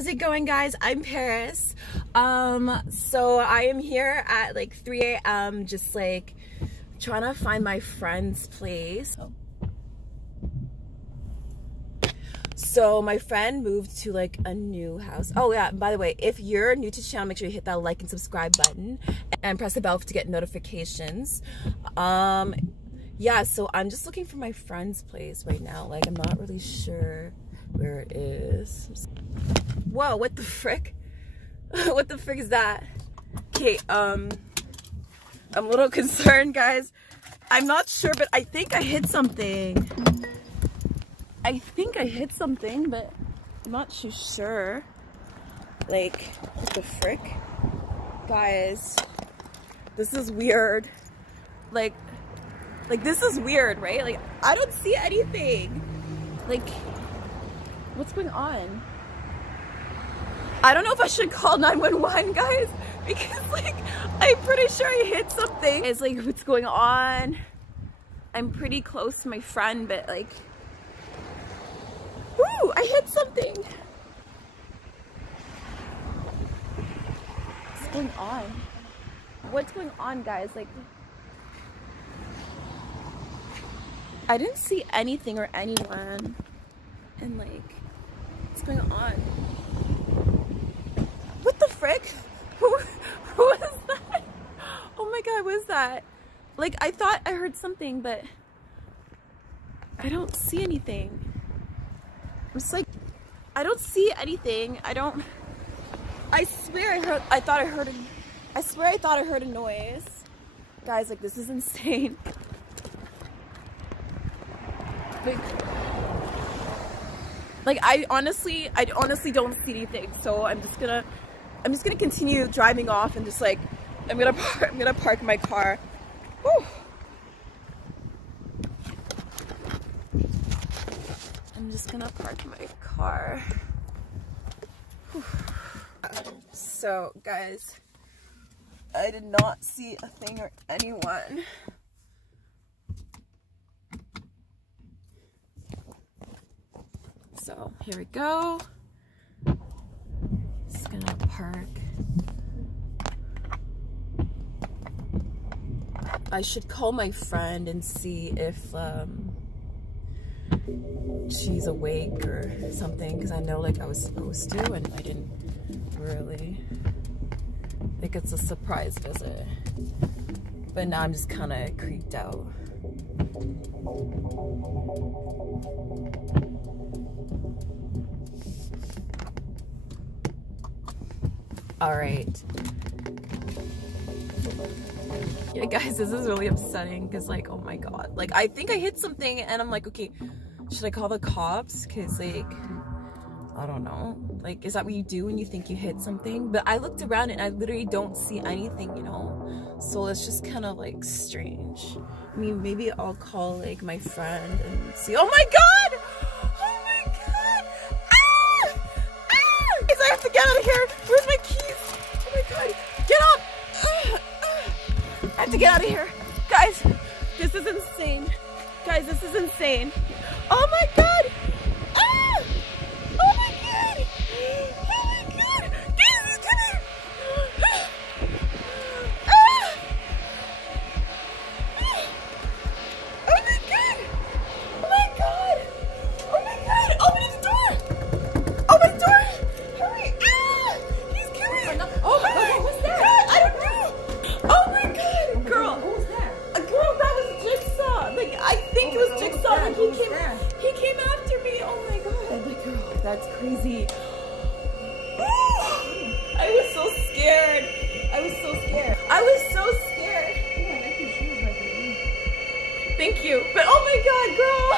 How's it going, guys? I'm Paris. So I am here at like 3 a.m. just like trying to find my friend's place. So my friend moved to like a new house. Oh yeah, by the way, if you're new to the channel, make sure you hit that like and subscribe button and press the bell to get notifications. Yeah, so I'm just looking for my friend's place right now. Like, I'm not really sure where it is. Whoa, what the frick? What the frick is that? Okay, I'm a little concerned, guys. I'm not sure, but I think I hit something. I think I hit something, but I'm not too sure. Like, what the frick? Guys, this is weird. Like this is weird, right? Like, I don't see anything. Like, what's going on? I don't know if I should call 911, guys, because like, I'm pretty sure I hit something. It's like, what's going on? I'm pretty close to my friend, but like, ooh, I hit something. What's going on? What's going on, guys? Like, I didn't see anything or anyone, and like, what's going on? What the frick? Who is that? Oh my god, what is that? Like, I thought I heard something, but I don't see anything. I'm just like, I don't see anything. I swear I thought I heard a noise. Guys, like, this is insane. Like I honestly don't see anything, so I'm just gonna continue driving off and just like I'm gonna park my car. Whew. I'm just gonna park my car. Whew. So guys, I did not see a thing or anyone. So here we go. Just gonna park. I should call my friend and see if she's awake or something, because I know like I was supposed to and I didn't really. Like, it's a surprise visit. But now I'm just kind of creeped out. All right. Yeah, guys, this is really upsetting because, like, oh my god. Like, I think I hit something and I'm like, okay, should I call the cops? Because, like, I don't know. Like, is that what you do when you think you hit something? But I looked around and I literally don't see anything, you know? So it's just kind of, like, strange. I mean, maybe I'll call, like, my friend and see. Oh my god! Oh my god! Ah! Ah! Guys, I have to get out of here. Where's my keys? Oh my god! Get up! I have to get out of here. Guys, this is insane. Guys, this is insane. Oh my god! Ah! Oh my god! Oh my god! Jesus, come here! Ah! Oh my god! Oh my god! Oh my god! Open the door! Open the door! Hurry! Ah! He's coming! Oh my god! What's that? God, I don't know! Oh my god! Girl! Who was that? A girl, that was Jigsaw! Like, I think it was Jigsaw. Like, he came after me! Oh my god! Like, girl, that's crazy. I was so scared. I was so scared. I was so scared. Thank you. But oh my god, girl!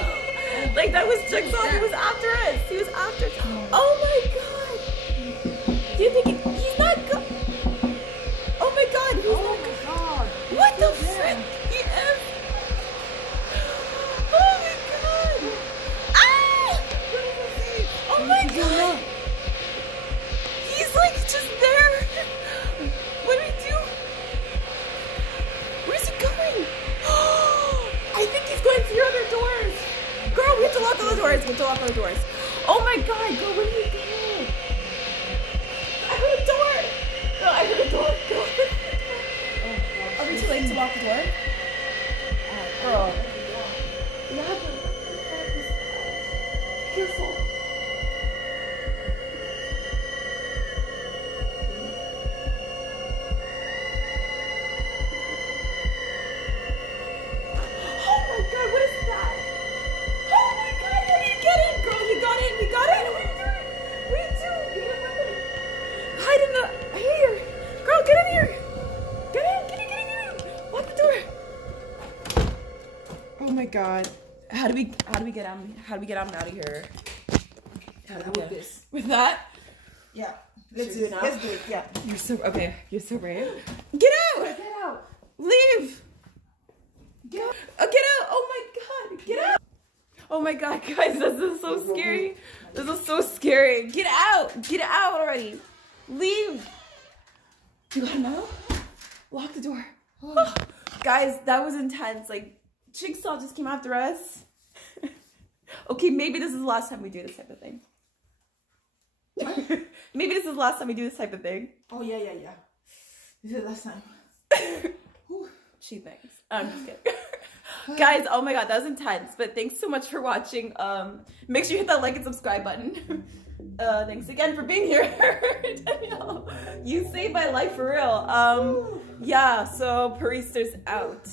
Like, that was Jigsaw. He was after us. He was after us. Oh my god! Do you think he's not good? Oh my god! He's not good. What the frick? He is. Oh my god! Ah! Oh my god! He's like just there. What do we do? Where's he going? I think he's going through other doors. Girl, we have to lock all the doors. We have to lock all the doors. Oh my god, girl, where are you going? god. How do we get him out of here? With this. With that? Yeah. Let's do it now. Let's do it. Yeah. You're so brave. Get out! Get out! Leave! Get out! Get out! Oh my god! Get out! Oh my god, guys, this is so scary. This is so scary. Get out! Get out already! Leave! You got him out? Lock the door. Oh. Guys, that was intense. Like, Jigsaw just came after us. Okay, maybe this is the last time we do this type of thing. Maybe this is the last time we do this type of thing. Oh, yeah. This is the last time. She thinks. I'm just kidding. Guys, oh my god, that was intense. But thanks so much for watching. Make sure you hit that like and subscribe button. Thanks again for being here. Danielle, you saved my life for real. Yeah, so Parista's out.